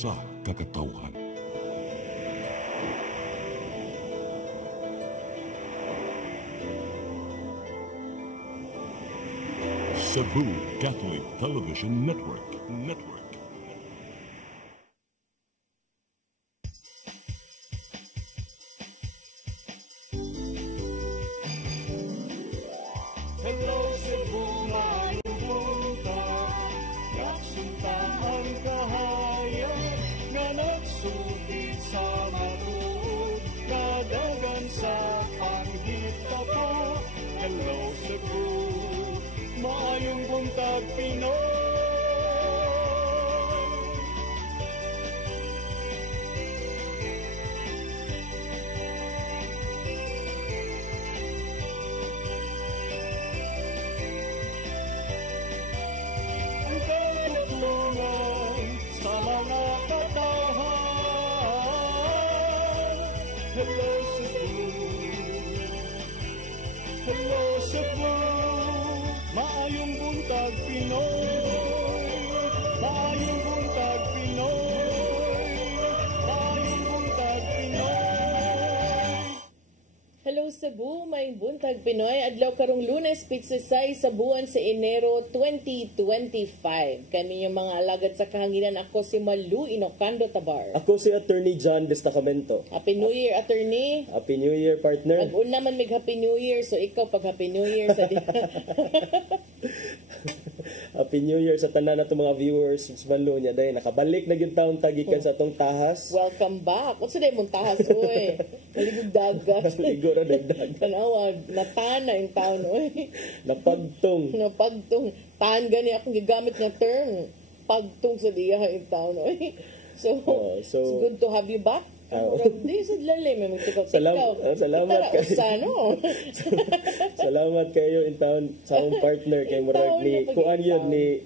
sa kakatawhan. Cebu Catholic Television Network. Hello Cebu, maayong nagsunta ang kahayag nga nagsulti sa matuod, nadagan sa panghita po. Hello Cebu, maayong buntag Pinoy. Ang katutulungan sa mga katahan. Hello Cebu, hello Cebu, maayong buntag Pinoy, maayong buntag Pinoy, maayong buntag Pinoy. Hello Cebu, may buntag Pinoy. Adlaw karong Lunes, pitsisay sa buwan sa Enero 2025. Kami yung mga alagad sa kahanginan. Ako si Malu Inocando Tabar. Ako si Attorney John Destacamento. Happy New Year, attorney. Happy New Year, partner. Mag-una man mig Happy New Year, so ikaw pag Happy New Year sa Happy New Year sa tanan nato mga viewers. Manlo niya day nakabalik na gyud taon tagikan sa atong tahas. Welcome back. Unsa day mong tahas oy? Maligog dagat. Ligo ra dagdag. Tanawag, natana yung taon oy. Napagtong. Napagtong. Taan gani akong gigamit nga term. Pagtong sa diya yung taon oy. So, so it's good to have you back. Di sa lalim, may magtikaw-tikaw. Salamat kayo. Usano. Salamat kayo in town sa akong partner kay murag ni kuan yun ni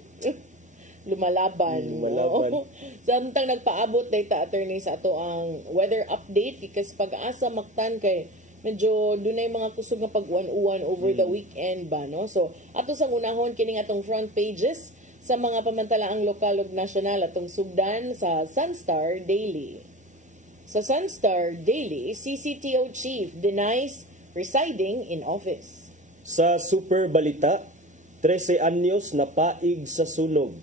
lumalaban. Samtang nagpaabot data attorney sa ato ang weather update because pag-asa maktan kay medyo dunay mga kusog nga pag-uwan-uwan over the weekend ba no. So ato sa unahon kining atong front pages sa mga pamantalaang lokal ug nasyonal atong sugdan sa Sunstar Daily. Sa Sunstar Daily, CCTO Chief denies residing in office. Sa Super Balita, 13 anyos na paig sa sunog.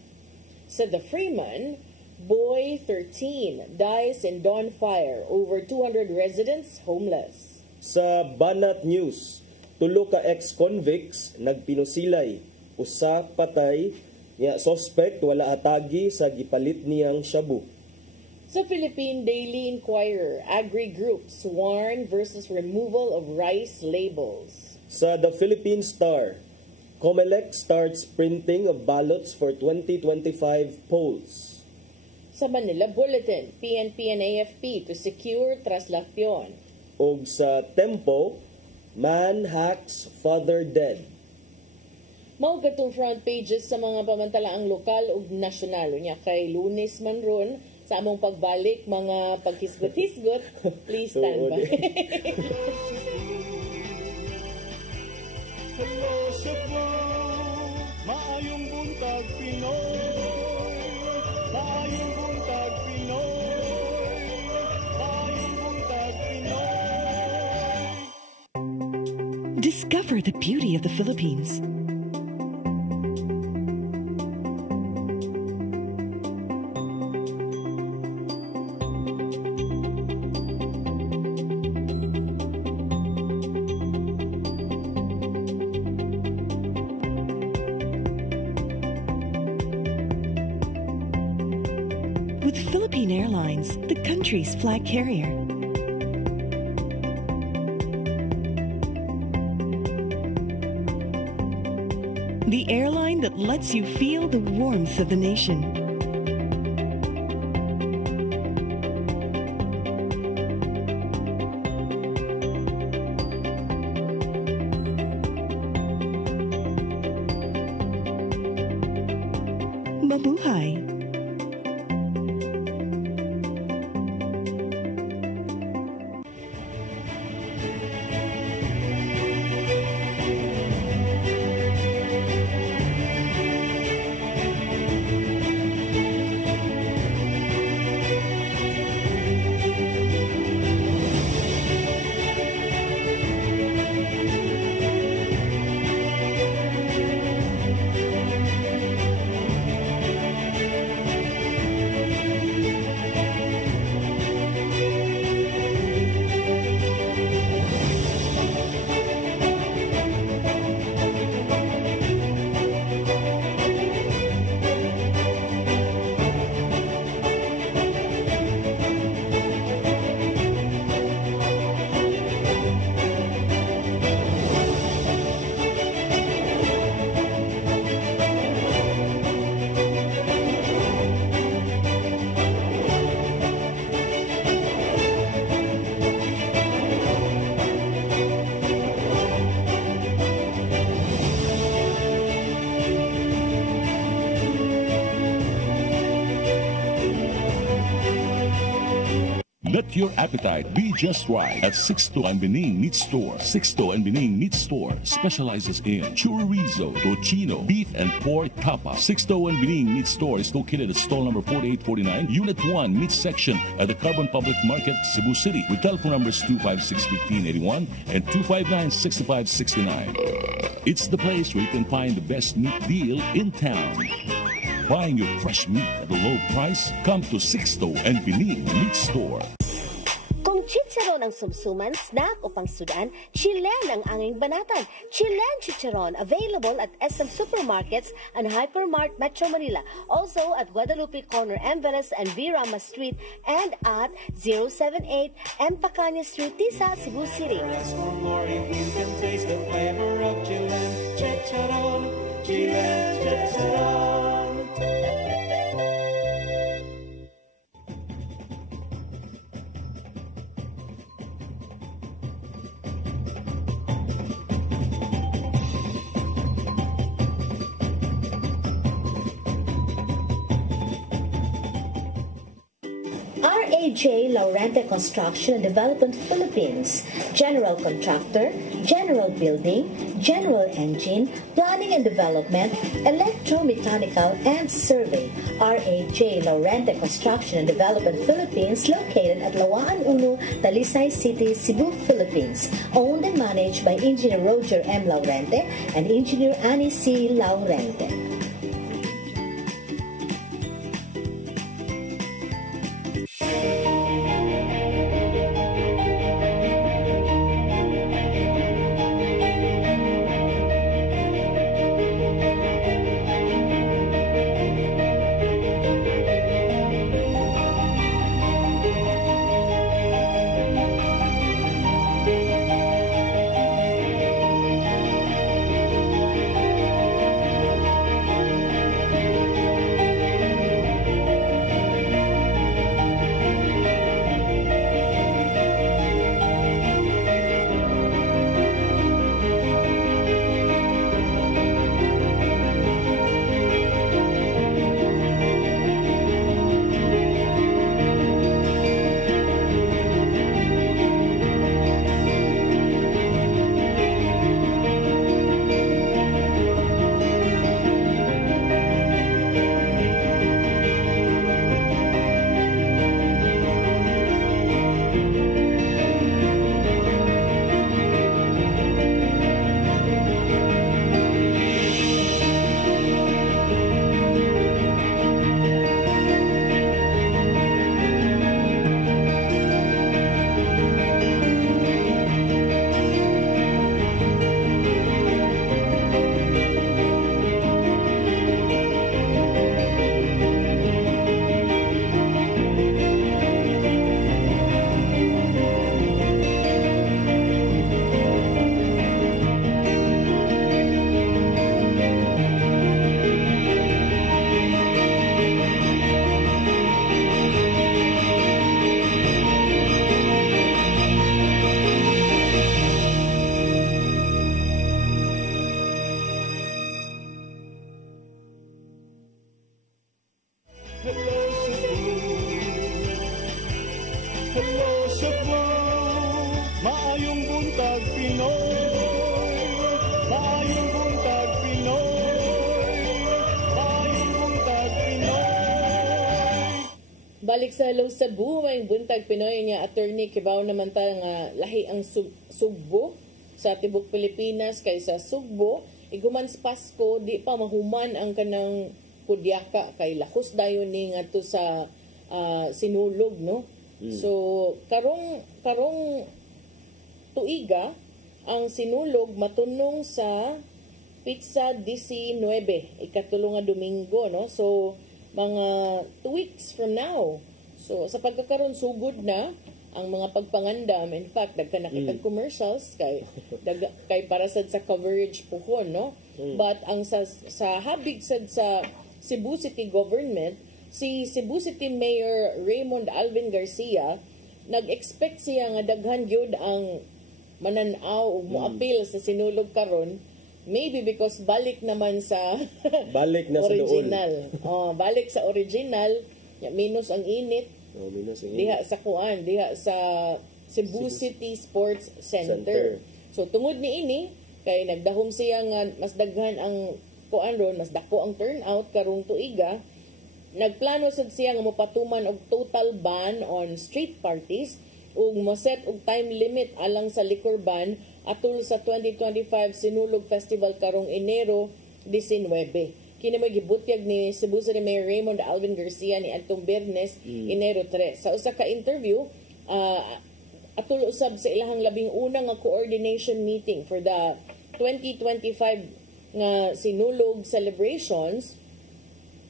Sa The Freeman, boy 13 dies in dawn fire, over 200 residents homeless. Sa Banat News, tulo ka ex-convicts nagpinusilay, usa patay, nga suspect wala atagi sa gipalit niyang shabu. Sa Philippine Daily Inquirer, agri-groups warn versus removal of rice labels. Sa The Philippine Star, COMELEC starts printing of ballots for 2025 polls. Sa Manila Bulletin, PNP and AFP to secure traslasyon. Og sa Tempo, man hacks father dead. Mao gatong front pages sa mga pamantalaang lokal ug nasyonal. Unya kay Lunes man ron, sa among pagbalik, mga paghisgot-hisgot, please stand by. Hello Cebu, maayong buntag Pinoy, maayong buntag Pinoy, maayong buntag Pinoy. Discover the beauty of the Philippines. With Philippine Airlines, the country's flag carrier. The airline that lets you feel the warmth of the nation. Mabuhay! Let your appetite be just right at Sixto and Bening Meat Store. Sixto and Bening Meat Store specializes in chorizo, tocino, beef, and pork tapa. Sixto and Bening Meat Store is located at stall number 4849, Unit 1, Meat Section at the Carbon Public Market, Cebu City, with telephone numbers 256-1581 and 259-6569. It's the place where you can find the best meat deal in town. Buying your fresh meat at a low price? Come to Sixto and Bening Meat Store. Kung chicharon ang sumsuman, snack o pangsudan, Chilen ang anging banatan. Chilen Chicharon, available at SM Supermarkets and Hypermart Metro Manila. Also at Guadalupe Corner, Enveres and V. Rama Street, and at 078 M. Pacanya Street, Tisa, Cebu City. Rest for more if you can taste the flavor of Chilen Chicharon. Chilen Chicharon. RAJ Laurente Construction and Development Philippines, General Contractor, General Building, General Engine, Planning and Development, Electromechanical and Survey. RAJ Laurente Construction and Development Philippines, located at Lawaan Uno, Talisay City, Cebu, Philippines. Owned and managed by Engineer Roger M. Laurente and Engineer Annie C. Laurente. Balik sa Hello Cebu, may buntag Pinoy nga attorney kibaw naman ta nga lahi ang Sugbo sa tibok Pilipinas kaysa Sugbo. Igumans Pasko, di pa mahuman ang kanang pudyaka kay lakos dayon ni ngadto sa sinulog, no? So karong tuiga ang sinulog matunong sa Pizza 19, ikatulong nga Domingo, no? So mga 2 weeks from now. So, sa pagkakaroon, sugod na ang mga pagpangandam. In fact, nagkanakitag commercials kay para sad sa coverage pohon, no? But ang sa habig sad sa Cebu City government, si Cebu City Mayor Raymond Alvin Garcia, nag-expect siya nga daghan gyud ang mananaw o moapil sa sinulog karon. Maybe because balik naman sa balik na original. Balik sa original, minus ang init. Minus ang Diha sa kuan, diha sa Cebu City Sports Center. So tungod ni ini kay nagdahom siya nga mas daghan ang kuan ron, mas dako ang turnout karong tuiga. Nagplano sad siya nga mopatuman og total ban on street parties ug moset og time limit alang sa liquor ban atol sa 2025 Sinulog Festival karong Enero 19. Kini may gibutyag ni Cebu City Mayor Raymond Alvin Garcia ni adtong Biyernes, Enero 3. Sa usa ka interview, atol usab sa ilahang labing una nga coordination meeting for the 2025 nga Sinulog celebrations,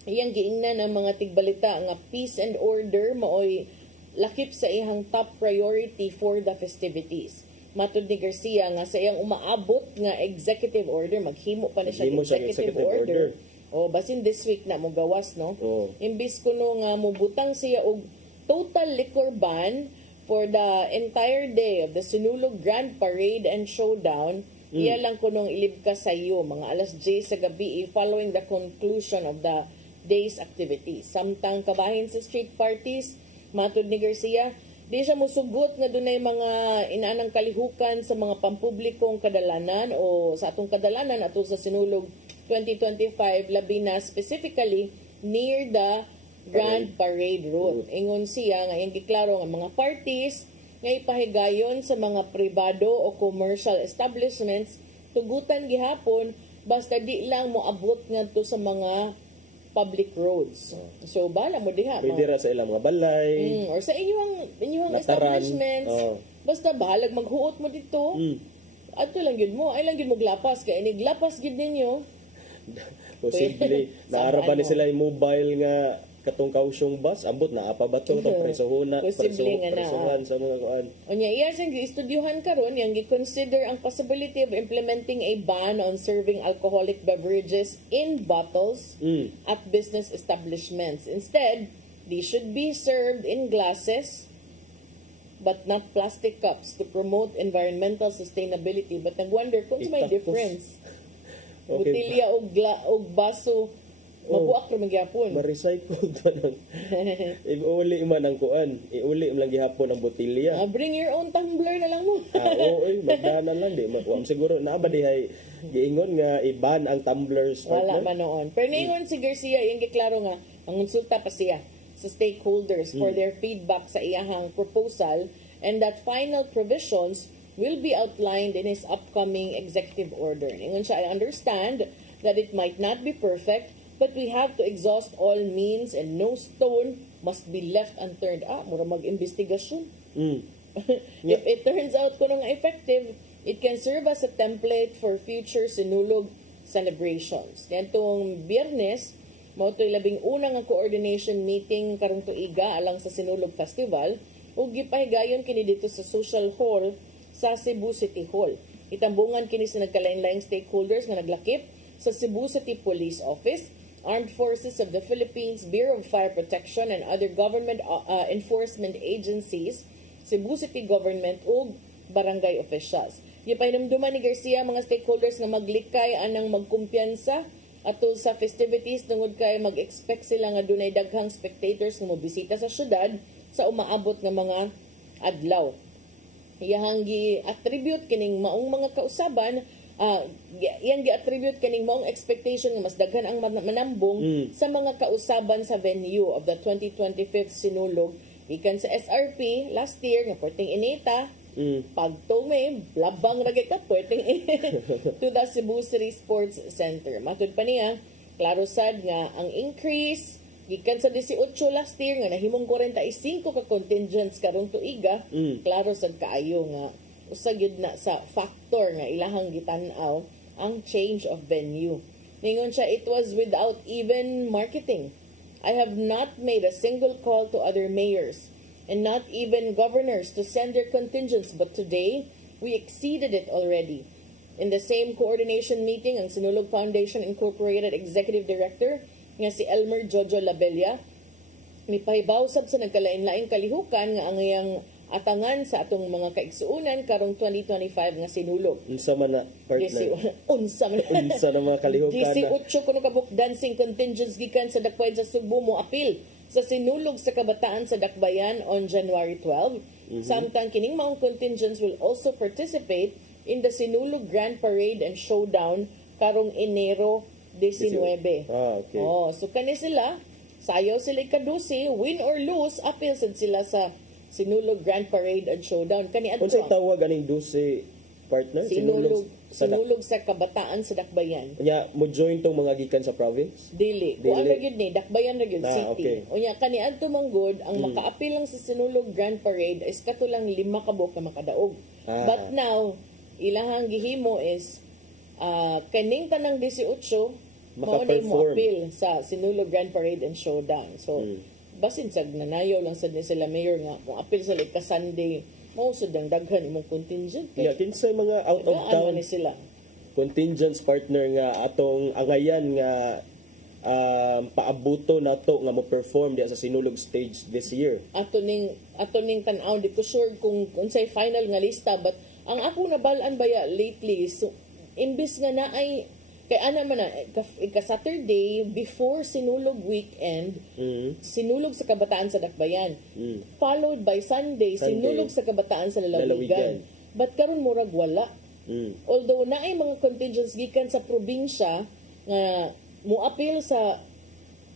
iyang giingnan ang mga tigbalita nga peace and order maoy lakip sa iyang top priority for the festivities. Matud ni Garcia nga sa iyang umaabot nga executive order, maghimo pa na siya executive order. O basin this week na mo gawas, no? Imbis kuno nga mubutang siya og total liquor ban for the entire day of the Sinulog Grand Parade and Showdown. Iya lang kunong ilibka sa iyo mga alas 10 sa gabi following the conclusion of the day's activities. Samtang kabahin sa street parties, matud ni Garcia, di siya musugot nga dunay mga inaanang kalihukan sa mga pampublikong kadalanan o sa atong kadalanan ato sa Sinulog 2025, labi na specifically near the Grand Parade Route. Ingon siya nga yung giklaro nga mga parties nga ipahigayon sa mga pribado o commercial establishments tugutan gihapon basta di lang mo abot ngadto sa mga public roads. So bala mo diha. Pwede ra sa ilang mga balay. Or sa inyong Lataran. establishments. Basta bahalag maghuot mo dito. Ato lang yun mo. Ay lang yun mo glapas. Kaya iniglapas gid ninyo. Posible. Naara ba ni sila yung mobile nga katong kausyong bus? Ambot na apa ba ito? Presahuna. Posible nga na. Presuhan sa mga kuan. O niya, iya siyang gi-estudyohan karon yang gi-consider ang possibility of implementing a ban on serving alcoholic beverages in bottles at business establishments. Instead, they should be served in glasses but not plastic cups to promote environmental sustainability. But nag-wonder kung may difference. Butilya og baso mabuak ra magyapon. Ma-recycle to nang iuli man ang kuan. Iuli man lang gihapon ang botilya. Bring your own tumbler na lang mo. Oo, magdanan lang di. Wa siguro na ba dihay giingon nga i-ban ang tumblers. Wala man noon. Pero ningon si Garcia, yung giklaro nga, mangonsulta pa siya sa stakeholders for their feedback sa iyahang proposal and that final provisions will be outlined in his upcoming executive order. Ingon siya, I understand that it might not be perfect, but we have to exhaust all means and no stone must be left unturned. Mura mag-investigasyon. If it turns out kunong effective, it can serve as a template for future Sinulog celebrations. Kantong Biyernes, mao to'y labing unang nga coordination meeting karong tuiga alang sa Sinulog Festival ug gipahigayon kini dito sa Social Hall sa Cebu City Hall. Itambungan kini sa nagkalain-laing stakeholders nga naglakip sa Cebu City Police Office, Armed Forces of the Philippines, Bureau of Fire Protection, and other government enforcement agencies, Cebu City Government, ug barangay officials. Gipahinumduman ni Garcia mga stakeholders na maglikay anang magkumpiyansa atol sa festivities tungod kay mag-expect sila nga dunay daghang spectators nga mobisita sa syudad sa umaabot nga mga adlaw. Iyang gi-attribute kining maong mga kausaban yan gi-attribute kaning maong expectation nga mas daghan ang manambong sa mga kausaban sa venue of the 2025 Sinulog. Ikan sa SRP last year nga porting inita pagtume labang ra ka porting to the Cebu City Sports Center. Matud pa niya, klaro sad nga ang increase gikan sa 18 last year nga nahimong 45 ka contingents karong tuiga, klaro sad kaayo nga usa gyud na sa factor nga ilahang gitan-aw ang change of venue. Ningon siya, it was without even marketing. I have not made a single call to other mayors and not even governors to send their contingents, but today we exceeded it already. In the same coordination meeting, ang Sinulog Foundation Incorporated Executive Director nga si Elmer Jojo Labella mipahibaw sab sa nagkalain-laing kalihukan nga ang iyang atangan sa atong mga kaigsuunan karong 2025 nga Sinulog. Unsa man na partner? Unsa na mga kalihukan na. 18 kuno ka book dancing contingents gikan sa dakwayd sa Subo mo apil sa sinulog sa kabataan sa Dakbayan on January 12. Samtang kining maong contingents will also participate in the Sinulog Grand Parade and Showdown karong Enero 19. Okay. So kani sila, sayaw sila ika-12, win or lose, appeal sad sila sa Sinulog Grand Parade and Showdown. Kani adto Unsay tawag aning 12 partner? Sinulog sa kabataan sa Dakbayan. Nya mo join tong mga gikan sa province? Dili. Kuan ra gyud ni Dakbayan ra gyud city. Okay. Unya kaniadto manggod ang makaapil lang sa Sinulog Grand Parade is katulang 5 ka buok na makadaog. But now ilahang gihimo is kaning tanang 18 mao na mo-appeal sa Sinulog Grand Parade and Showdown. So basin sag nanayaw lang sad ni sila mayor nga mo appeal sa like Sunday mao sud ang daghan imong contingent Yeah, kinsay mga out of town ni sila contingents partner nga atong angayan nga paabuto nato nga mo perform diya sa Sinulog stage this year. ato ning tan-aw di ko sure kung unsay final nga lista, but ang ako nabal-an baya lately, so imbis nga na ay kay ana man na ka Saturday before Sinulog weekend, Sinulog sa kabataan sa Dakbayan, followed by Sunday Sinulog sa kabataan sa Lalawigan. But karon murag wala. Although naay mga contingents gikan sa probinsya nga muapil sa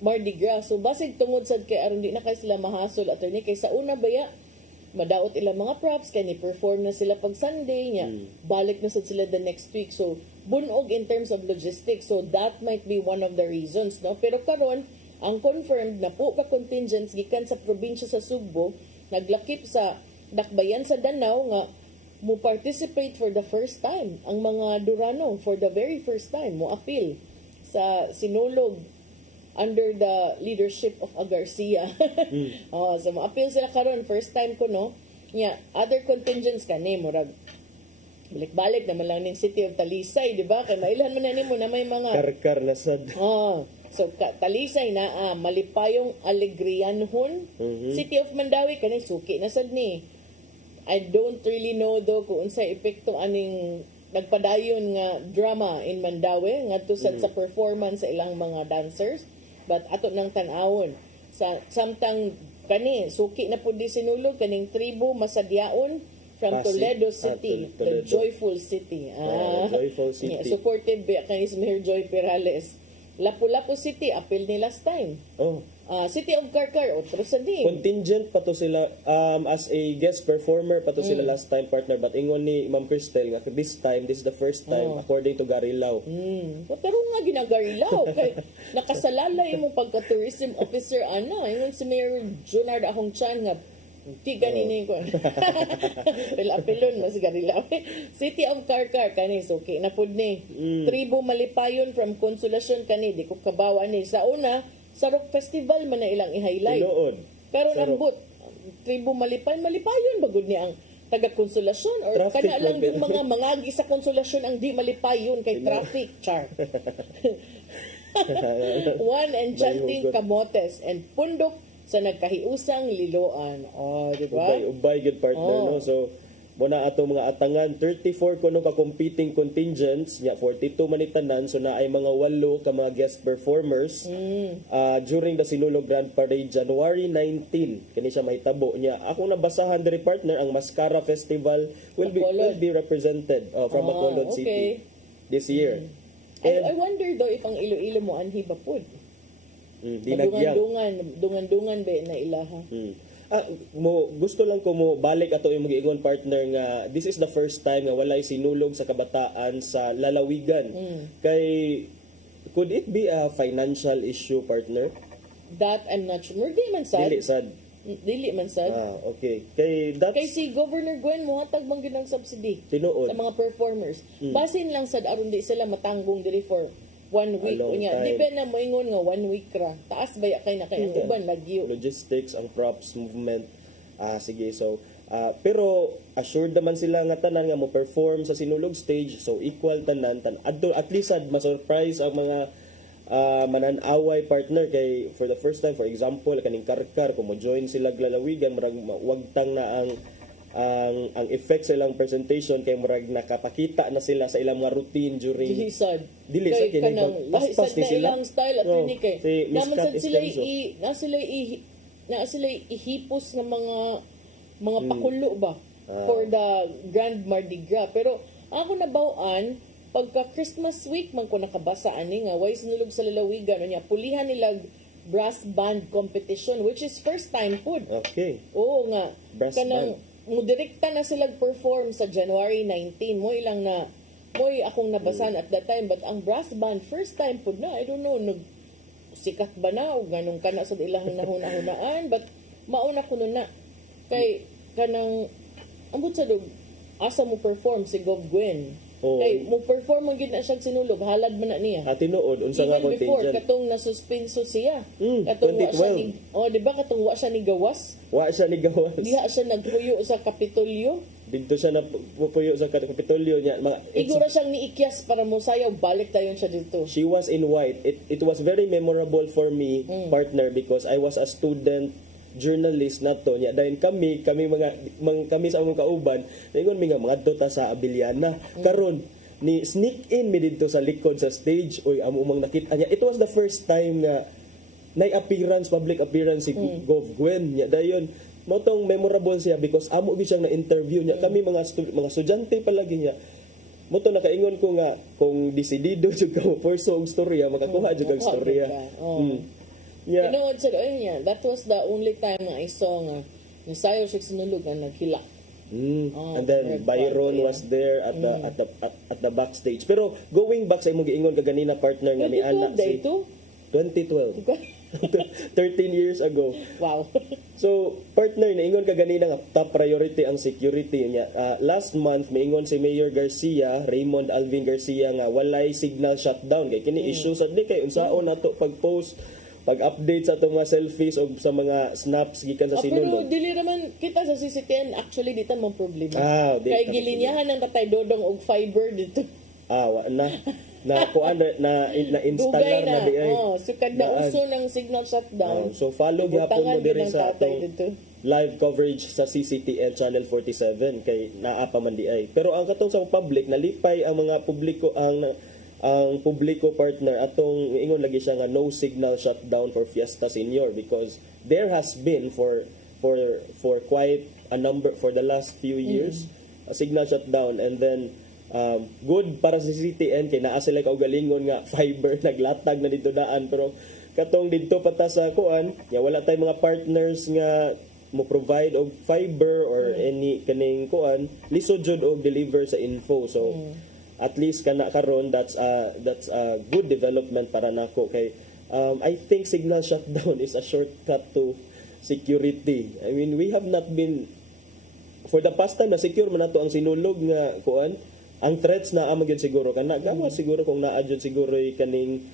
Mardi Gras, so basig tungod sad kay aron di na kay sila mahasol attorney kay sa una baya madaot ilang mga props kay ni-perform na sila pag Sunday nya, balik na sad sila the next week, so bunog in terms of logistics, so that might be one of the reasons, no? Pero karon ang confirmed na po ka contingents gikan sa probinsya sa Sugbo naglakip sa Dakbayan sa Danau nga mo participate for the first time. Ang mga Durano for the very first time mo appeal sa Sinulog under the leadership of Garcia. So ma-appeal sila karon, first time ko, no? Yeah, other contingents kani murag balik-balik naman lang ning City of Talisay, di ba? Kay mailan man na nimo na may mga Karkar na sad. so Talisay na Malipayong Alegrianhon, City of Mandawi kani suki na sad ni. I don't really know though kung unsay epekto aning nagpadayon nga drama in Mandawi ngadto sad sa performance sa ilang mga dancers, but ato nang tan-awon sa samtang kani suki na pud di Sinulog kaning tribo Masadyaon from Toledo City, the Joyful City. Joyful City. Yeah, supported by kanis Mayor Joy Perales. Lapu-Lapu City appeal ni last time. City of Karkar otro sa din. Contingent pa to sila as a guest performer pa to sila last time partner, but ingon ni Ma'am Cristel nga this is the first time according to Garilaw. Pero nga ginagarilaw kay nakasalalay mo pagka-tourism officer ana ingon si Mayor Junard Ahong Chan nga di ganini ko. Apelon mas Garilaw. City of Karkar kani suki na pud ni. Tribo Malipayon from Consolacion kani di ko kabawa ni sa una Sarok Festival man na ilang i-highlight. Tinuod. Pero nambot Tribo Malipayon bagud ni ang taga Konsolasyon or Traffic kana lang lang yung mga mangagi sa Konsolasyon ang di malipayon kay traffic char. One Enchanting Camotes and Pundok sa nagkahiusang Liloan. Di ba? Ubay good partner, no? So muna ato mga atangan 34 kuno ka competing contingents nya 42 man itanan, so na ay mga 8 ka mga guest performers during the Sinulog Grand Parade January 19 kani siya mahitabo nya. Ako nabasahan diri partner ang Mascara Festival will be represented from Bacolod City this year. I wonder though if ang Iloilo mo anhi ba pud. Dungan-dungan ba na ilaha. Gusto lang ko mo balik ato yung mag-iingon partner nga this is the first time nga walay sinulog sa kabataan sa lalawigan. Kay could it be a financial issue partner? That I'm not sure. Di man sad. Dili man sad. Okay. Kay si Governor Gwen mohatag man gyud ng subsidy tinuod sa mga performers. Basin lang sad aron di sila matanggong diri for 1 week unya. Di ba na moingon nga 1 week ra. Taas baya kay na kay uban lagyo. Logistics ang props movement. Sige. So pero assured naman sila nga tanan nga mo perform sa Sinulog stage, so equal tanan at least ma-surprise ang mga manan-away partner kay for the first time, for example kaning Karkar kung mo join sila lalawigan marag wagtang na ang ang effect sa ilang presentation kay murag nakapakita na sila sa ilang mga routine during Dihisad. Dili sa Kay kini kanang paspas lahisad ni na sila. ilang style at No, ni kay. si Miss Naman Kat sad sila Escanso. na sila ihipos ng mga pakulo ba for the Grand Mardi Gras. Pero ako nabawaan pagka Christmas week man ko nakabasa ani nga way sinulog sa lalawigan nya pulihan nila brass band competition which is first time pod. Okay. Oo nga. Brass Kanang mudirekta na sila perform sa January 19. Mo'y akong nabasan at that time. But ang brass band, first time po na. I don't know, sikat ba na o ganun ka na sa ilang nahuna-hunaan. But mauna ko na. Kay, kanang, ambot sa asa mo perform si Gov Gwen. Oo. Kay, mo perform ang gina siyang sinulog. Halad man na niya. Tinuod unsa nga Even before, contingent. katong nasuspenso siya. Mm, Katong wa siya 2012. di ba katong wa siya ni gawas? Wa siya ni gawas. Diha siya nagpuyo sa Kapitolyo. Dito siya na pupuyo sa Kapitolyo niya. Igura siyang niikyas para mo sayaw. Balik tayo siya dito. She was in white. It was very memorable for me, partner, because I was a student journalist nato nya dahil kami sa among kauban ingon mi nga mga ta sa Abiliana karon ni sneak in mi dito sa likod sa stage oy amo umang nakita nya. It was the first time nga public appearance si Gov Gwen nya dayon mo tong memorable siya because amo gyud siyang na-interview nya kami mga estudyante palagi niya mo to nakaingon ko nga kung desidido jud ka mo porso og storya makakuha jud kag storya. Yeah. Tinuod sa niya. That was the only time nga I saw nga nasayaw siya sinulog nga naghila. And then Byron was there at the backstage. Pero going back sa imong giingon kaganina partner nga ni Ana si 2012. 13 years ago. Wow. So, partner, naingon ka ganina nga top priority ang security niya. Last month, maingon si Mayor Garcia, Raymond Alvin Garcia nga walay signal shutdown. Kay kini issue sa di kay unsaon nato pag-post pag-update sa itong mga selfies o sa mga snaps gikan sa sinulog. Pero dili naman kita sa CCTN actually dito mong problema. Di kay gilinyahan ng Tatay Dodong og fiber dito. Wa na kuan na installer na di ay. Sukad na uso ng signal shutdown. So follow gyapon mo diri sa atong live coverage sa CCTN Channel 47 kay naa pa man di ay. Pero ang katong sa public nalipay ang mga publiko ang publiko partner atong ingon lagi siya nga no signal shutdown for Fiesta Senior because there has been for quite a number for the last few years a signal shutdown and then good para sa CCTN kay naa sila kaugalingon nga fiber naglatag na dito daan pero katong dito pata sa kuan ya wala tay mga partners nga mo provide og fiber or any kaning kuan lisod jud og deliver sa info so at least kana karon that's a good development para nako kay I think signal shutdown is a shortcut to security. I mean we have not been for the past time na secure man nato ang sinulog nga kuan ang threats na amo gyud siguro kana gawa siguro kung naa jud siguro kaning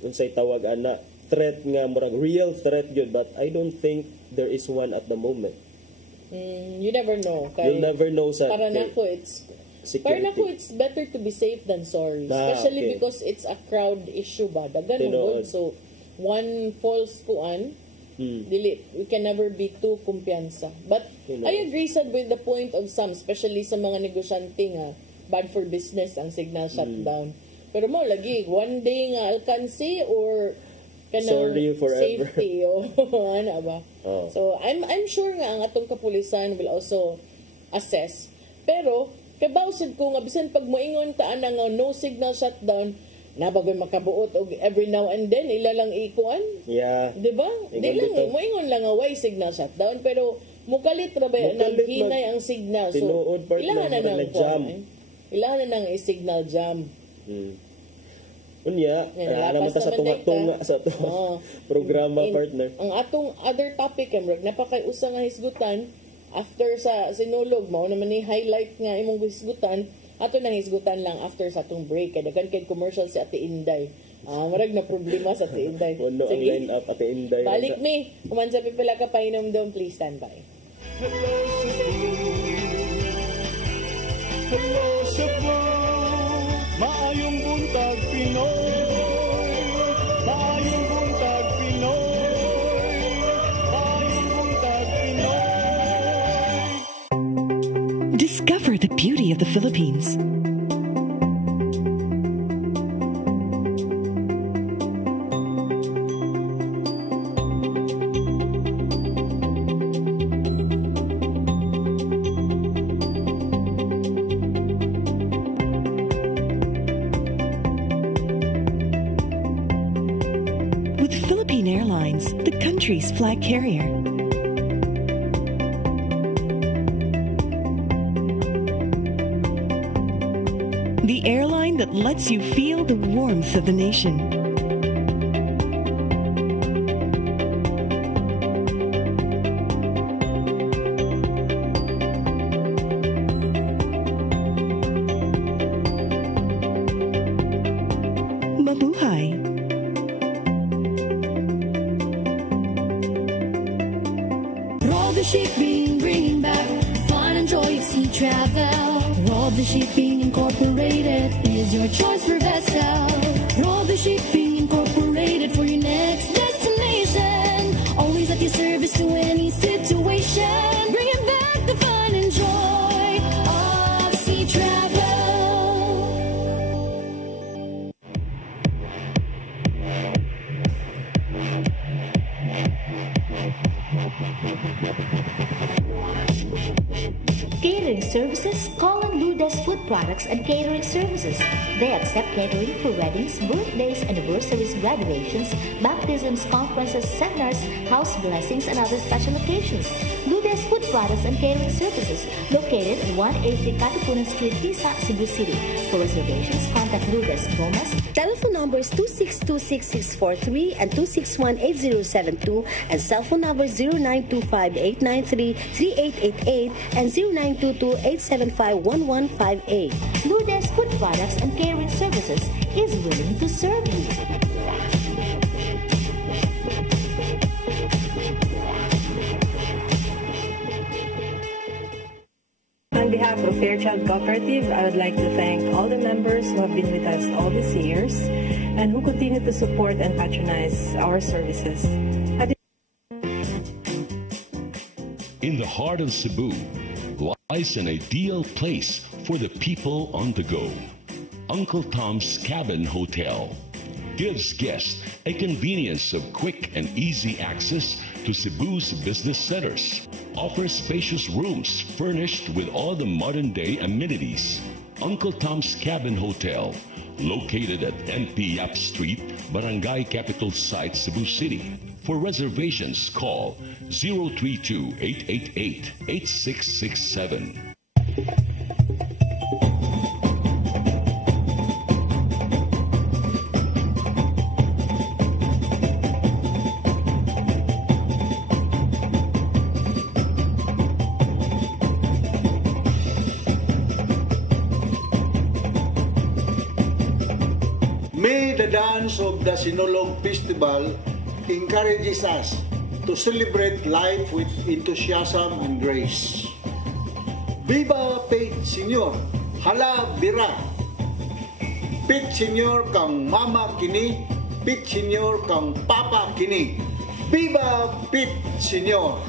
unsay tawag ana threat nga murag real threat gyud but I don't think there is one at the moment. You never know. You'll never know sa para nako it's security. Para nako it's better to be safe than sorry. Especially because it's a crowd issue ba. Dagan mo so one false kuan dili we can never be too kumpiyansa. But I agree sad with the point of some especially sa mga negosyante nga bad for business ang signal shutdown. Pero mo lagi one day nga alkansi or kanang sorry forever. Safety ana ba. So I'm sure nga ang atong kapulisan will also assess. Pero kabawsad ko nga bisan pag moingon ta ana nga no signal shutdown nabagoy makabuot og every now and then ila lang ikuan. Yeah. Di ba? Di lang moingon lang nga way signal shutdown pero mukalit ra ba naghinay ang signal. So ilahan na nang jam. Ilahan na nang signal jam. Unya, naman ta sa tunga-tunga sa to programa partner. Ang atong other topic kamrag napakay-usa nga hisgutan after sa sinulog mao naman ni highlight nga imong hisgutan ato nang hisgutan lang after sa atong break kay daghan kay commercial si Ate Inday. Marag na problema sa Ate Inday. Wala ang line up Ate Inday. Balik ni. Human sa pipila ka painom doon, please stand by. Hello Cebu. Hello Cebu. Maayong buntag Pinoy. Maayong buntag Pinoy. Maayong buntag Pinoy. Discover the beauty of the Philippines. With Philippine Airlines, the country's flag carrier. The airline that lets you feel the warmth of the nation. Mabuhay! Roll the shipping, bringing back fun and joy of sea travel. Roll the Shipping Incorporated is your choice for vessel. Roll the Shipping Incorporated for your next destination. Always at your service to any situation. Bringing back the fun and joy of sea travel. Catering services, call on Lourdes Food Products and Catering Services. They accept catering for weddings, birthdays, anniversaries, graduations, baptisms, conferences, seminars, house blessings, and other special occasions. Lourdes Food Products and Catering Services, located at 180 Katipunan Street, Tisa, Cebu City. For reservations, contact Lourdes Gomez. Telephone numbers 2626643 and 2618072 and cell phone numbers 0925-893-3888 and 0922-875-1158. Lourdes Food Products and Catering Services is willing to serve you. On behalf of Fairchild Cooperative, I would like to thank all the members who have been with us all these years and who continue to support and patronize our services. In the heart of Cebu lies an ideal place for the people on the go. Uncle Tom's Cabin Hotel gives guests a convenience of quick and easy access to Cebu's business centers. Offers spacious rooms furnished with all the modern-day amenities. Uncle Tom's Cabin Hotel, located at NP Yap Street, Barangay Capital Site, Cebu City. For reservations, call 032-888-8667. May the dance of the Sinulog Festival encourages us to celebrate life with enthusiasm and grace. Viva Pete Senior! Hala Bira! Pete Senior kang Mama Kini, Pete Senior kang Papa Kini. Viva Pete Senior!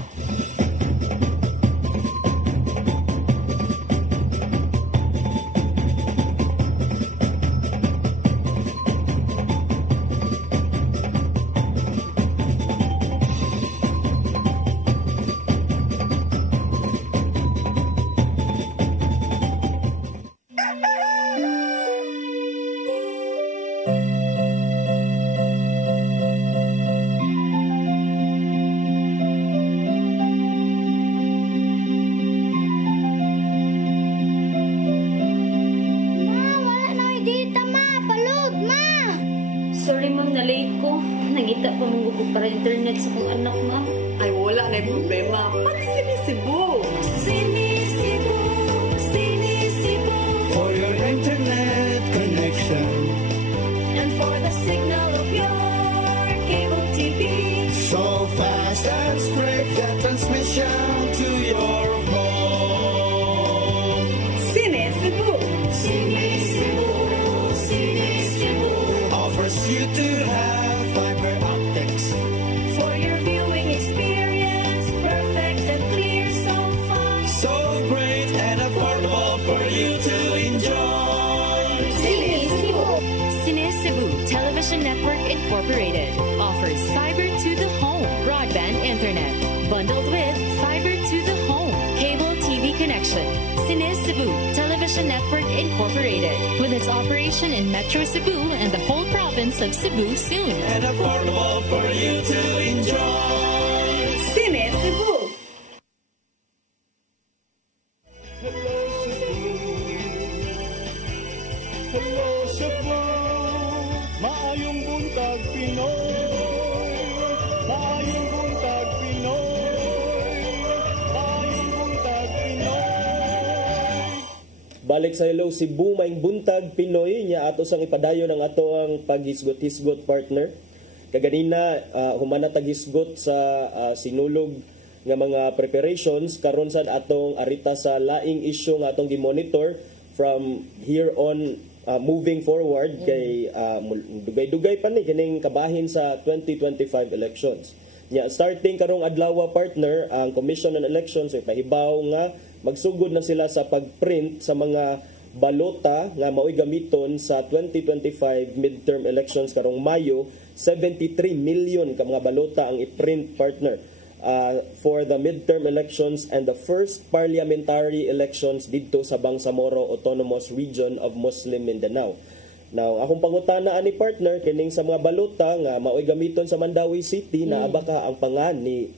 Sorry ma'am, na-late ko. Nangita pa mong gugog para internet sa kong anak ma'am. Ay, wala na yung problema. Pag Sinisibu! Sinisibu, Sinisibu. For your internet connection And for the signal of your cable TV. so fast and straight, the transmission to your home. Sinisibu! Sinisibu, Sinisibu. Offers you to have fiber optics. For your viewing experience, perfect and clear so far. So great and affordable. Network Incorporated offers fiber to the home broadband internet bundled with fiber to the home cable TV connection. Cine Cebu Television Network Incorporated with its operation in Metro Cebu and the whole province of Cebu soon. And affordable for you to enjoy. Cine Cebu. Hello Cebu, maayong buntag Pinoy, maayong buntag Pinoy, maayong buntag Pinoy. Balik sa Hello Cebu, maing buntag Pinoy nya ato sang ipadayon ang ato ang paghisgot-hisgot partner. Kaganina humana taghisgot sa sinulog nga mga preparations karon sad atong arita sa laing issue nga atong gi-monitor from here on moving forward kay dugay-dugay pa ni kining kabahin sa 2025 elections. Nya starting karong adlaw partner ang Commission on Elections ay pahibaw nga magsugod na sila sa pagprint sa mga balota nga mao'y gamiton sa 2025 midterm elections karong Mayo. 73 million ka mga balota ang i-print partner for the midterm elections and the first parliamentary elections dito sa Bangsamoro Autonomous Region of Muslim Mindanao. Now, akong pangutana ani partner kining sa mga balota nga mao'y gamiton sa Mandawi City na abaka ang pangan ni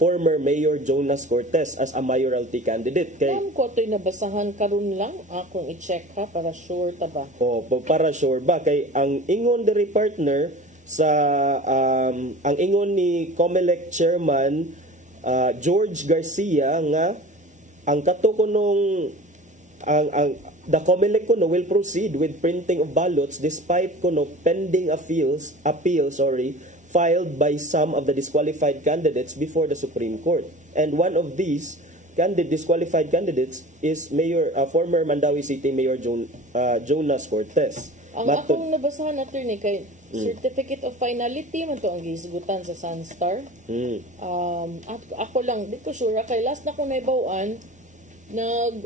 former Mayor Jonas Cortez as a mayoralty candidate. Ma'am, ko ito'y nabasahan karon lang. Akong i-check ha, para sure ta ba? Para sure ba? Kay ang ingon diri partner sa ang ingon ni COMELEC Chairman George Garcia nga ang katukunong ang the COMELEC kuno will proceed with printing of ballots despite kuno pending appeals filed by some of the disqualified candidates before the Supreme Court. And one of these disqualified candidates is former Mandawi City Mayor Jonas Cortez. Ang akong nabasahan attorney kay Certificate of Finality man to ang gihisgutan sa Sunstar. At ako lang, di ko sure kay last na ko naibawaan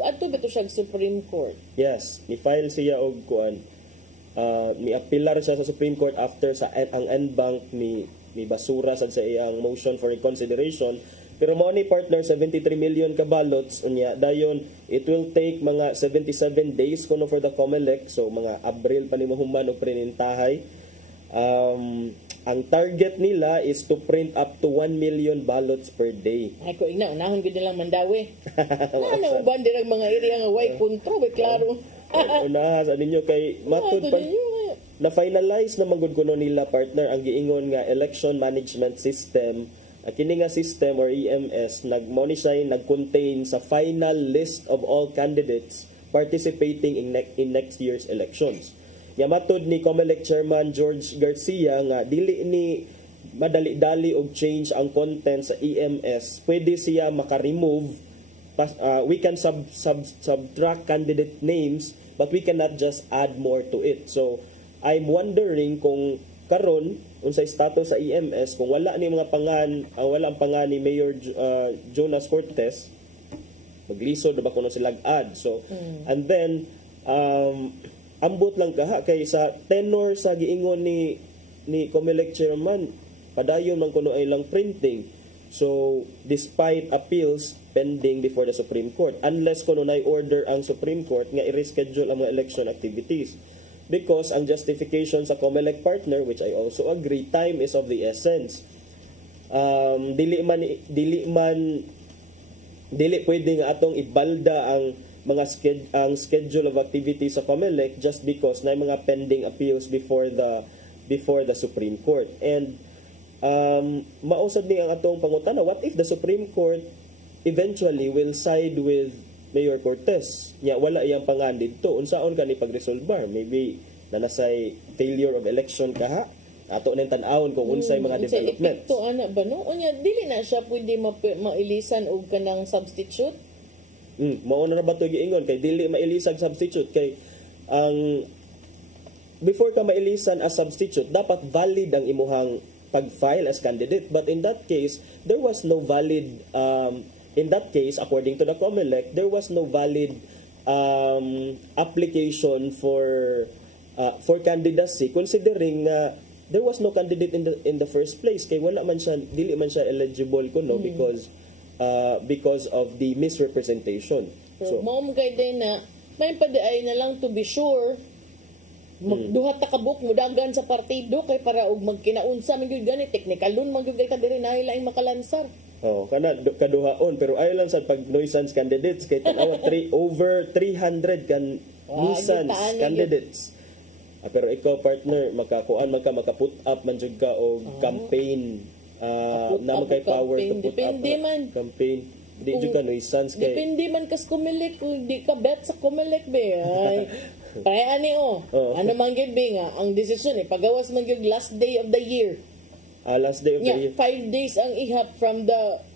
adto ba to siya Supreme Court? Yes, ni-file siya og kuan. Ni-appealar siya sa Supreme Court after ang en bank ni basura sa iyang motion for reconsideration. Pero mao ni partner 73 million ka ballots unya dayon it will take mga 77 days kuno for the COMELEC, so mga Abril pa ni mahuman og prinintahay. Ang target nila is to print up to 1 million ballots per day. Ay ko igna unahon gid nilang Mandawi. Ano uban dirang mga area nga way kontro be klaro. Unaha sa ninyo kay matud pa na finalize na magud kuno nila partner ang giingon nga election management system. Kini nga system or EMS nag-contain sa final list of all candidates participating in next year's elections. Yamatod ni COMELEC Chairman George Garcia nga dili ni madali-dali og change ang content sa EMS. Pwede siya maka-remove. We can subtract candidate names but we cannot just add more to it. So I'm wondering kung karon unsay status sa EMS kung wala ni mga wala ang pangan ni Mayor Jonas Cortez, maglisod ba kuno sila add. So and then ambot lang kaha kay sa tenor sa giingon ni COMELEC Chairman padayon man kuno ay lang printing. So despite appeals pending before the Supreme Court, unless kuno nay order ang Supreme Court nga i-reschedule ang mga election activities. Because ang justification sa COMELEC partner, which I also agree, time is of the essence. Dili pwede nga atong ibalda ang mga schedule of activities sa COMELEC just because na mga pending appeals before the Supreme Court. And mausad ni ang atong pangutana, what if the Supreme Court eventually will side with Mayor Cortez? Nya wala iyang pangan dito. Unsaon ka ni pagresolbar? Maybe nanasay failure of election kaha. Ato nang tan-awon kung unsay mga developments. Epekto ana ba no? Unya dili na siya pwede mailisan og kanang substitute. Mao na ba to giingon kay dili mailisag substitute kay ang before ka mailisan as substitute dapat valid ang imuhang pag-file as candidate, but in that case there was no valid in that case, according to the COMELEC, there was no valid application for for candidacy, considering na there was no candidate in the first place, kay wala man siya, dili man siya eligible kuno because of the misrepresentation. So mao mo kay din na may padaay na lang to be sure magduha ta kabuk mo dagan sa partido kay para og magkinaunsa man gyud gani technical loan man gyud kay ta diri na lain makalansar. Kana kaduhaon pero ayo lang sa pag nuisance candidates kay tanawa over 300 kan nuisance candidates. Pero ikaw partner makakuan maka-put up man jud ka og campaign na kay power to put depende up man campaign di jud ka nuisance kay depende man kas kumilik kung di ka bet sa kumilik be ay pare ani ano man gyud be nga ang desisyon pagawas man gyud last day of the year. Last day of the year. 5 days ang ihap from the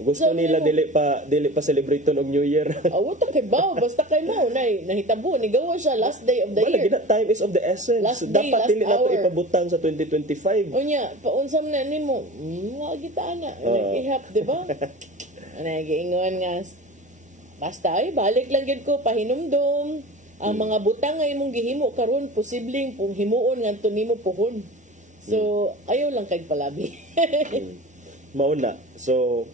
gusto so, nila dili pa celebrate og New Year. Wala kay ba basta kay mo nahitabo ni gawa siya last day of the year. Wala time is of the essence. Dapat dili nato ipabutang sa 2025. Unya paunsam na nimo wa gitaan na ihap di ba? Giingon nga basta ay balik lang gyud ko pahinumdom ang mga butang nga imong gihimo karon posibleng himuon ngadto nimo puhon. So ayaw lang kay palabi. Mauna. So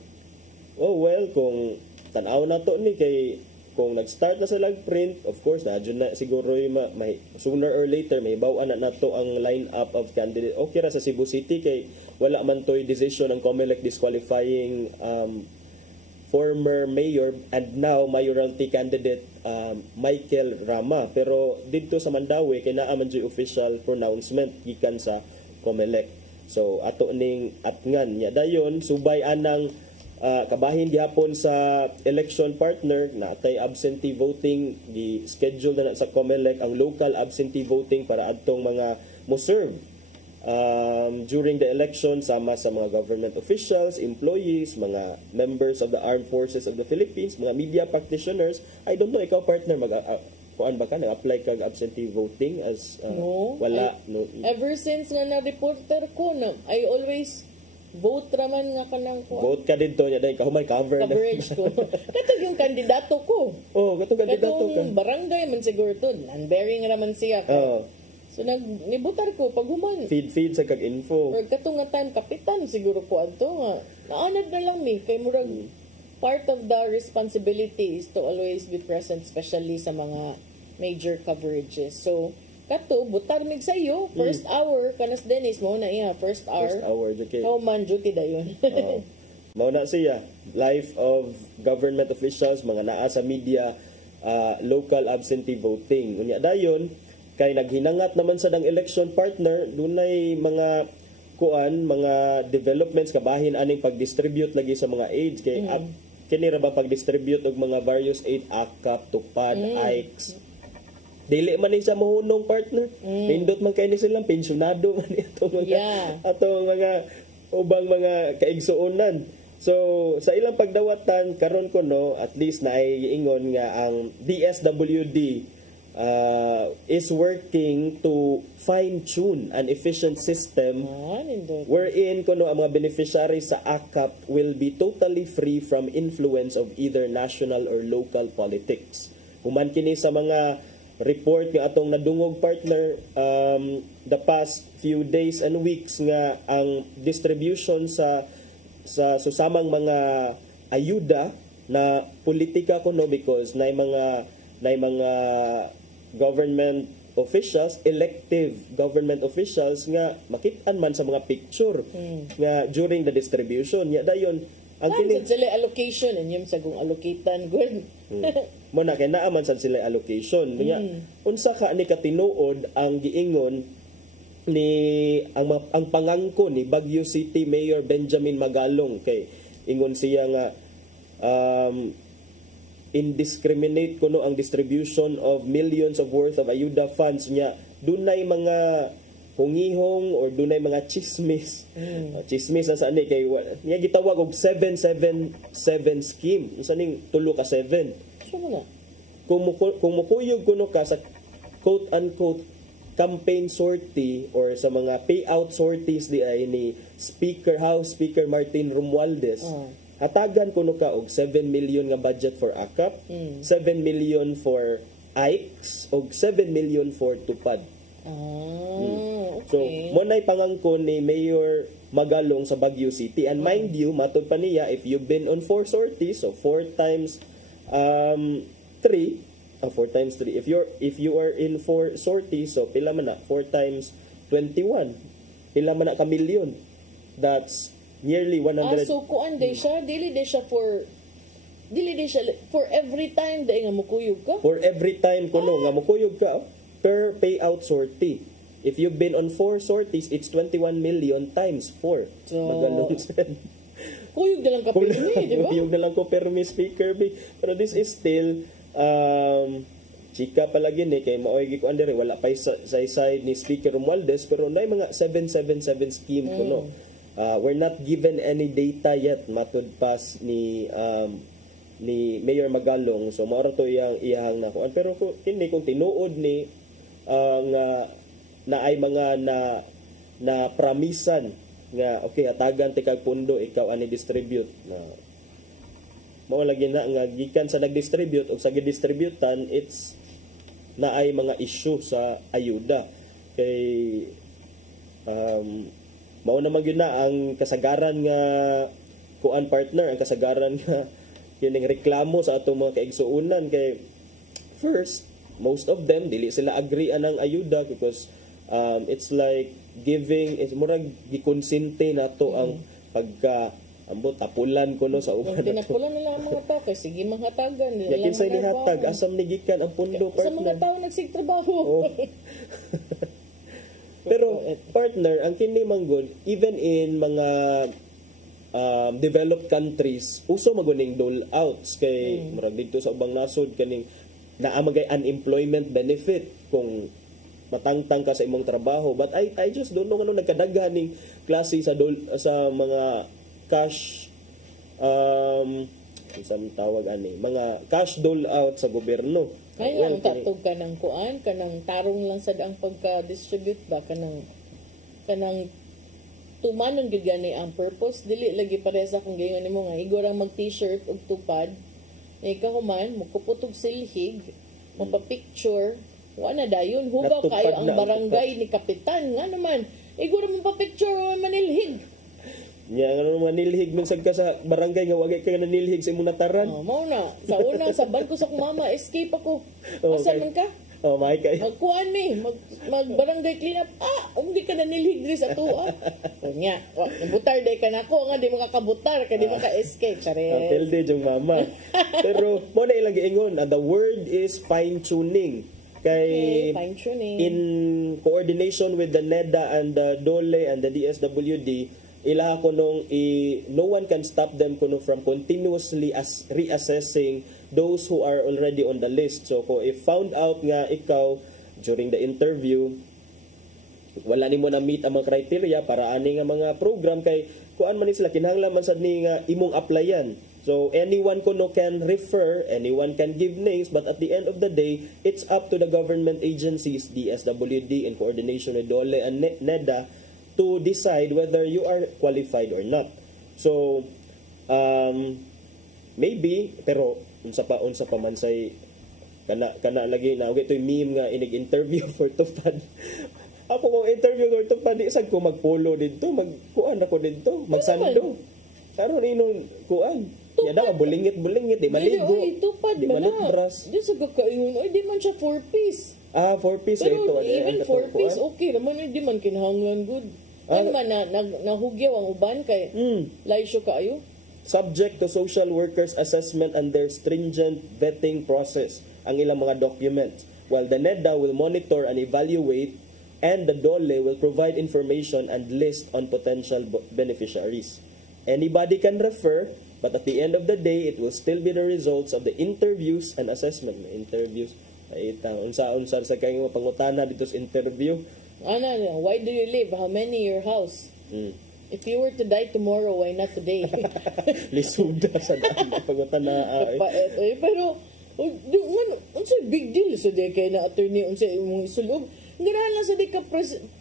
kung tan-aw na to ni kay kung nag-start na sa print, of course na siguro may sooner or later may baw-an na nato ang lineup of candidate. Okay ra sa Cebu City kay wala man toy decision ang COMELEC disqualifying former mayor and now mayoralty candidate Michael Rama, pero dito sa Mandawi kay naa man official pronouncement gikan sa COMELEC. So ato ning atngan nya dayon subay anang kabahin gihapon sa election partner na atay absentee voting gi schedule na sa COMELEC ang local absentee voting para adtong mga mo serve during the election sama sa mga government officials, employees, mga members of the armed forces of the Philippines, mga media practitioners. I don't know ikaw partner kuan ba ka nag-apply kag absentee voting as wala no ever since nga na reporter ko na I always vote raman nga kanang ko. Vote ka dito nya dai kahumay coverage ko. Katong yung kandidato ko. Katong kandidato ka. Barangay man siguro to, non-bearing raman siya. So nibutar ko pag human. Feed sa kag info. Or katong nga time kapitan siguro ko adto nga. Naanad na lang mi kay murag part of the responsibility is to always be present especially sa mga major coverages. So kato butar mig sayo first hour kanas Dennis mo na first hour okay. So man duty dayon. Mao na siya life of government officials mga naa sa media local absentee voting unya dayon kay naghinangat naman sa dang election partner dunay mga mga developments kabahin aning pag-distribute lagi sa mga aids kay kini ra ba pag-distribute og mga various aid AKAP tupad AICS dili man ni sa mohunong partner. Pindot man kay ni silang pensyonado man atong mga ubang mga kaigsuonan. So sa ilang pagdawatan karon ko at least naiingon nga ang DSWD is working to fine-tune an efficient system wherein ang mga beneficiaries sa AKAP will be totally free from influence of either national or local politics. Human kini sa mga report nga atong nadungog partner the past few days and weeks nga ang distribution sa susamang mga ayuda na politika because nay mga government officials, elective government officials nga makitaan man sa mga picture nga during the distribution nya dayon ang kini sila allocation inyong sa kung allocatean good. Mo na kay naa man sad sila allocation nya unsa ka ni katinuod ang giingon ni ang pangangko ni Baguio City Mayor Benjamin Magalong kay ingon siya nga indiscriminate ang distribution of millions of worth of ayuda funds nya dunay mga hungihong or dunay mga chismis. Chismis na sa ani kay niya gitawag og 777 scheme. Isa ning tulo ka 7. So na. Kung mukuyog kuno ka sa quote unquote campaign sortie or sa mga payout sorties di ay ni House Speaker Martin Romualdez. Hatagan kuno ka og 7 million nga budget for AKAP, 7 million for Ikes og 7 million for tupad. So, mo na'y pangangkon ni Mayor Magalong sa Baguio City. And mind you, matod pa niya, if you've been on 4 sorties, so 4 times 3, 4 times 3. If you are in 4 sorties, so pila man na? 4 times 21. Pila man na ka million? That's nearly 100. So kuan day siya, dili day siya for every time day nga mukuyog ka? For every time kuno nga mukuyog ka per payout sortie. If you've been on 4 sorties, it's 21 million times 4. So, Magalong said. Kuyog na lang ka permi, di ba? Kuyog na lang ko permi, Speaker B. Pero this is still chika palagi ni kay maoy ko andere wala pa sa side ni Speaker Romualdez, pero nay mga 777 scheme kuno. We're not given any data yet matud pas ni Mayor Magalong. So mao ra to iyang nakuan, pero kini kung tinuod ni nga na ay mga na promisan nga okay hatagan ti kag pundo ikaw ani distribute na mao lagi na nga gikan sa nagdistribute o sa gidistributan, it's na ay mga issue sa ayuda kay mao naman gyud na ang kasagaran nga kuan partner, ang kasagaran nga kining reklamo sa atong mga kaigsuonan kay first, most of them dili sila agree anang ayuda because it's like giving, it's murag gikonsente nato ang pagka ambot tapulan kuno sa uban nato. Tinapulan nila ang mga tao kay sige manghatagan nila. Yakin sa nihatag asam ni gikan ang pundo partner. Sa mga tao nagsigtrabaho. Pero partner, ang kini manggod even in mga developed countries uso maguning dole outs kay murag dito sa ubang nasod kaning naamagay unemployment benefit kung matangtang ka sa imong trabaho, but I just don't know ano nagkadaghan ning klase sa mga cash isang tawag ani mga cash dole out sa gobyerno. Kaya ang tatog ka ng kuan kanang tarong lang sad ang pagka-distribute ba kanang tumanon gyud gani ang purpose, dili lagi paresa kung gayon nimo nga igorang mag t-shirt ug tupad ikaw man mukuputog silhig mapapicture wala dayon hugaw kayo ang barangay ni kapitan nga naman iguro mo pa-picture manilhig nya nga manilhig man sad ka sa barangay nga wagay ka nanilhig sa imong nataran. Mao na sa una sa barko sa mama escape ako asa man ka may kay magkuan ni mag barangay clean up hindi ka nanilhig diri sa tuwa nya butar day ka nako nga di makakabutar kay di maka escape sare telde jong mama pero mo na ilang giingon the word is fine tuning kay in coordination with the NEDA and the DOLE and the DSWD ilaha kunong no one can stop them kuno from continuously reassessing those who are already on the list. So if found out nga ikaw during the interview wala nimo na meet ang mga criteria para ani nga mga program kay kuan man sila kinahanglan man sad ni nga imong applyan. So anyone kuno can refer, anyone can give names, but at the end of the day, it's up to the government agencies, DSWD in coordination with DOLE and NEDA, to decide whether you are qualified or not. So maybe pero unsa pa man say kana lagi na okay toy meme nga inig-interview for tupad. Ako kung interview for tupad di sad ko magpolo didto, magkuan ako didto, magsando. Karon inong kuan. Ya daw bulingit di maligo. Tupad di malutbras. Di sa kakaingon di man siya 4-piece. 4-piece pero ito. Even 4-piece okay naman di man kinahanglan good. Ano man nahugyaw ang uban kay laisyo kaayo. Subject to social workers assessment and their stringent vetting process ang ilang mga documents, while the NEDA will monitor and evaluate and the DOLE will provide information and list on potential beneficiaries. Anybody can refer, but at the end of the day, it will still be the results of the interviews and assessment. Interviews, unsa sa kayo pangutana dito sa interview. Why do you live? How many your house? If you were to die tomorrow, why not today? Lisuda sa pangutana. Pero unsay big deal sa day kay na attorney unsay imong isulog Ganahan lang sa di ka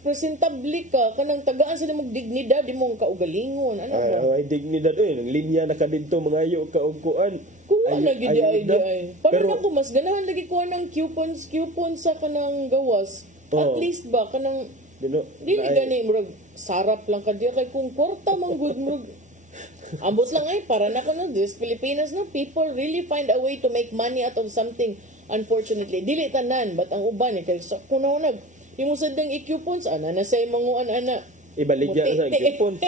presentable ka, kanang tagaan sa mong dignidad, di mong kaugalingon. Ano ba? Ay dignidad ng linya na kadito mga ayo ka og kuan. Kuha lagi di ay. Para pero ako mas ganahan lagi kuha ng coupons sa kanang gawas. At least ba kanang dili gani murag sarap lang ka di kay kung kwarta man good murag ambos lang ay para na kuno this Pilipinas no, people really find a way to make money out of something. Unfortunately, dili tanan, but ang uban kay so kuno nag yung sadang i-coupons ana na say manguan ana ibaligya sa coupons.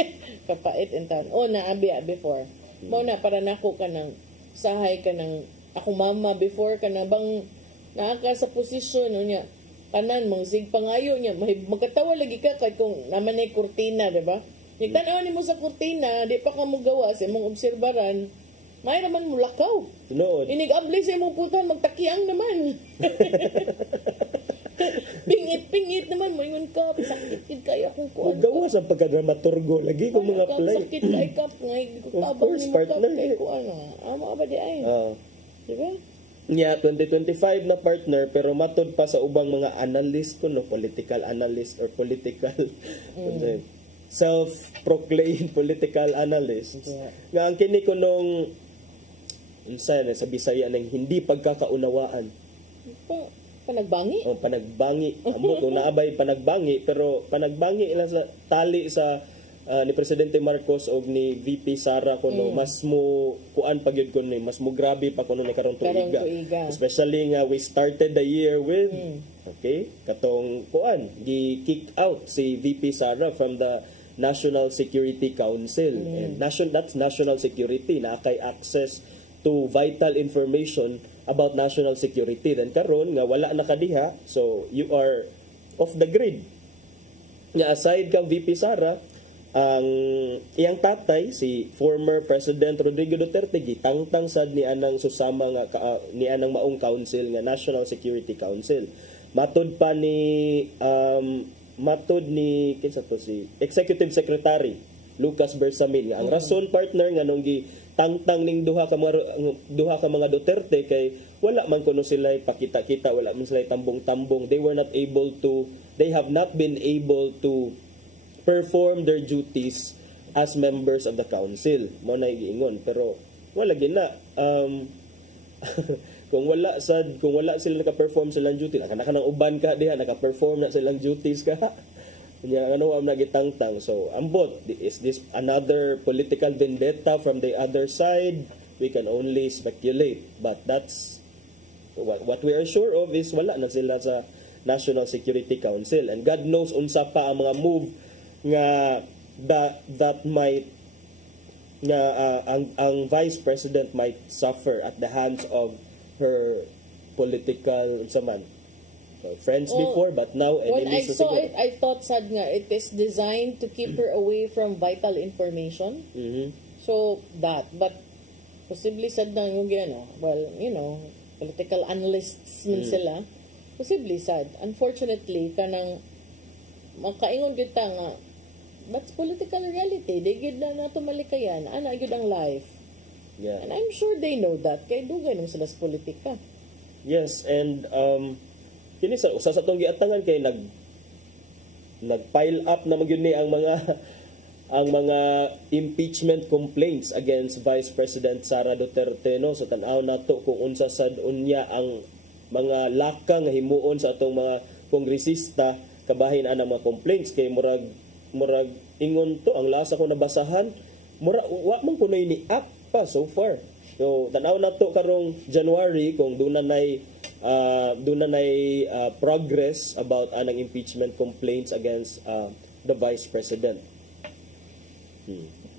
Kapait entan. Naabi before. Mao na para nako kanang sahay kanang ako mama before kanang bang naaka sa posisyon niya kanan mangsig pangayo niya magkatawa lagi ka kay kung naman ay kurtina, di ba? Nagtanaw ni mo sa kurtina, di pa ka mo gawa sa imong obserbaran, may naman mo lakaw. Noon. Inig-abli sa imong putan, magtakiang naman. Pingit naman mo, ingon ka, sakit kaya kung kuan. Gawa sa pagkadramaturgo, lagi kung mga play. Sakit kay kap, ngay, tabang ni mo kap kay kuan. Ama ba di ay? Di ba? Nya 2025 na partner pero matod pa sa ubang mga analyst kuno, political analyst or political self-proclaimed political analyst nga ang kini kunong unsa na sa Bisaya nang hindi pagkakaunawaan panagbangi amo kung naabay panagbangi pero panagbangi lang sa tali sa ni Presidente Marcos og ni VP Sara kuno mas mo kuan pagyud kuno mas mo grabe pa kuno ni karong tuiga especially nga we started the year with katong kuan gi-kick out si VP Sara from the National Security Council and that's national security na kay access to vital information about national security then karon nga wala na kadiha so you are off the grid nga aside kang VP Sara ang iyang tatay si former President Rodrigo Duterte gitangtang sad ni anang susama nga ni anang maong council nga National Security Council matod pa ni kinsa to si Executive Secretary Lucas Bersamin nga ang rason partner nga nung gitangtang ning duha ka mga Duterte kay wala man kuno sila pakita-kita wala man sila tambong-tambong they have not been able to perform their duties as members of the council. Mo na giingon pero wala gina kung wala sila naka-perform silang duty kanang uban ka diha naka-perform na silang duties ka nya ano am nagitangtang so ambot is this another political vendetta from the other side we can only speculate but that's what we are sure of is wala na sila sa National Security Council and God knows unsa pa ang mga move nga that might nga ang Vice President might suffer at the hands of her political friends before but now enemies. When I saw it, I thought sad nga it is designed to keep her away from vital information. So that, but possibly sad na yung political analysts min sila. Possibly sad. Unfortunately, kanang makaingon kita nga that's political reality. They gid na nato malikayan. Ana gyud ang life. Yeah. And I'm sure they know that. Kay dugay naman sila sa politika. Yes, and kini sa atong giatangan kay nag-pile up na magyud ni ang mga impeachment complaints against Vice President Sara Duterte no so tan-aw nato kung unsa sad unya ang mga laka nga himuon sa atong mga kongresista kabahin ana mga complaints kay murag ingon to ang lasa ko nabasahan wa man kunoy ni up pa so far so tan-aw nato karong January kung doon na progress about anang impeachment complaints against the Vice President.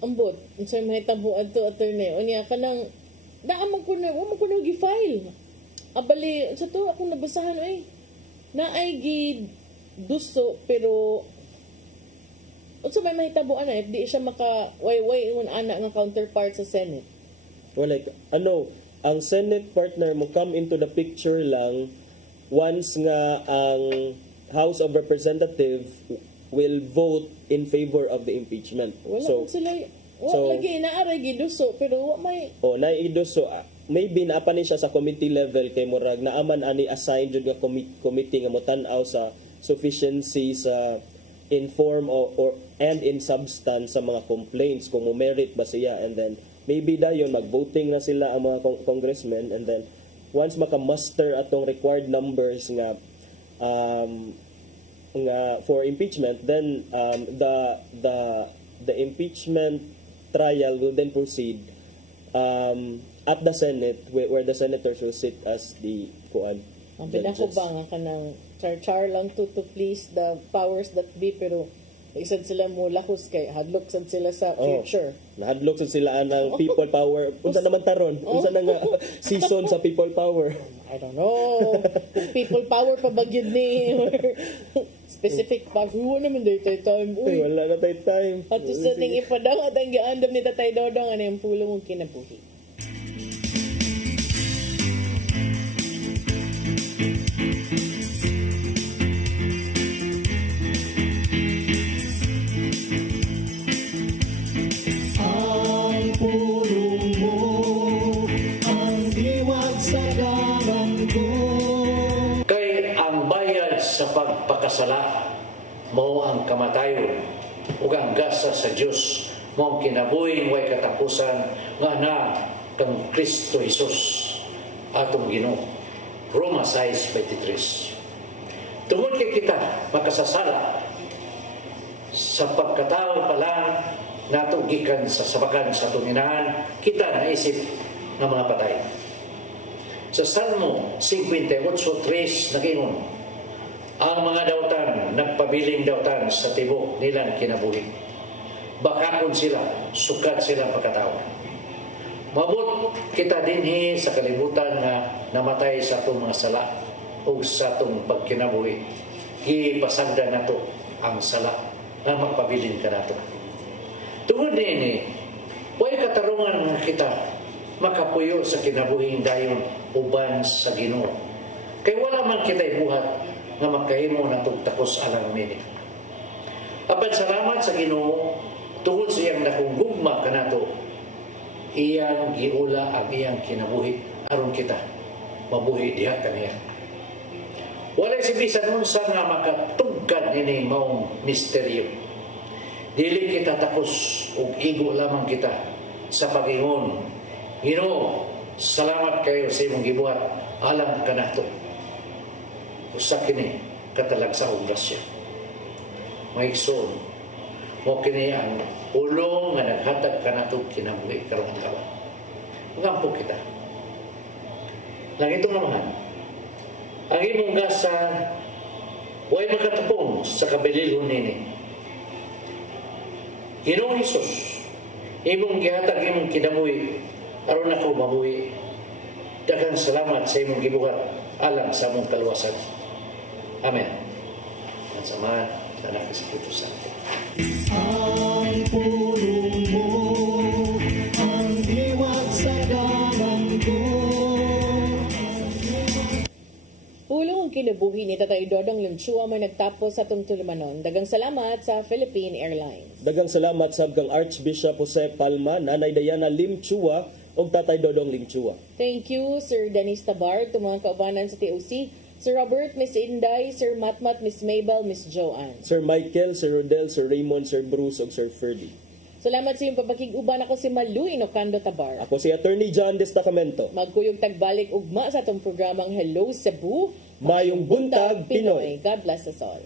Ambot unsay mahitabo adto attorney unya kanang naamang kuno gi-file abali sa to ako nabasahan naay gi duso pero unsa may mahitabo ana if di siya maka way ingon ana nga counterpart sa Senate. Well, like ang Senate partner mo come into the picture lang once nga ang House of Representatives will vote in favor of the impeachment. Wala sila lagi naaray giduso pero wa may naiduso maybe naapa ni siya sa committee level kay murag naaman ani assigned jud nga committee nga motan-aw sa sufficiency sa in form or and in substance sa mga complaints kung merit ba siya, and then maybe dayon mag-voting na sila ang mga congressmen, and then once maka-muster atong required numbers nga for impeachment, then the impeachment trial will then proceed at the Senate, where the senators will sit as the ang pinako ba nga kanang char lang to please the powers that be, pero isad sila mo lahos kay hadlok sad sila sa future. Nahadlok sad sila ng people power. Unsa naman taron? Unsa na nga season sa people power? I don't know. Kung people power pa ba gyud ni specific pa naman day time. Uy, wala na time. At sa ning ipadang at ang giandam ni Tatay Dodong ano yung pulong og kinabuhi. Pagpakasala mo ang kamatayon ug ang gasa sa Dios mo ang kinabuhi way katapusan nga na kang Kristo Jesus atong Ginoo. Roma 6:23. Tungod kay kita makasasala sa pagkatao pa lang nato gikan sa sabakan sa tunginahan, kita naisip ng mga patay. Sa Salmo 58:3 nagingon, ang mga dautan, nagpabiling dautan sa tibok nilang kinabuhi. Bakakon sila, sukat silang pagkatao. Mabot kita dinhi sa kalibutan na namatay sa itong mga sala o sa itong pagkinabuhi. Ipasagda na ito ang sala na magpabiling ka na ito. Tungod din huwag katarungan nga kita makapuyo sa kinabuhing dayon uban sa Ginoo. Kaya wala man kita'y buhat nga makahimo na takos alang nini. Apan salamat sa Ginoo tungod sa iyang nakugugma kanato, iyang giula ang iyang kinabuhi aron kita mabuhi diha kaniya. Walay si bisan unsa nga makatugkad nini maong misteryo. Dili kita takos ug igo lamang kita sa pagingon, Ginoo, salamat kayo sa imong gibuhat alang kanato. Usa kini katalagsaong grasya. Maigsoon, mo kini ang ulong nga naghatag kanato kinabuhi karon karon. Ngampo kita. Lang ito naman, ang imong gasa way makatapong sa kabililhon nini. Ginoong Hesus, imong gihatag imong kinabuhi aron ako mabuhi. Daghang salamat sa imong gibuhat alang sa among kaluwasan. Amen. At samahan sa anak ng Espiritu Santo. Ang pulong mo, ang liwat sa dalan ko. Pulong ang kinabuhi ni Tatay Dodong Limchua may nagtapos sa tungtulumanon. Dagang salamat sa Philippine Airlines. Dagang salamat sa Archbishop Jose Palma, Nanay Diana Limchua, o Tatay Dodong Limchua. Thank you, Sir Dennis Tabar, mga kaubanan sa TOC, Sir Robert, Miss Inday, Sir Matmat, Miss Mabel, Miss Joanne. Sir Michael, Sir Rodel, Sir Raymond, Sir Bruce, ug Sir Ferdy. Salamat sa iyong papakig-uban. Ako si Malu Inocando Tabar. Ako si Attorney John Destacamento. Magkuyog tagbalik ugma sa itong programang Hello Cebu. Mayong buntag, Pinoy. God bless us all.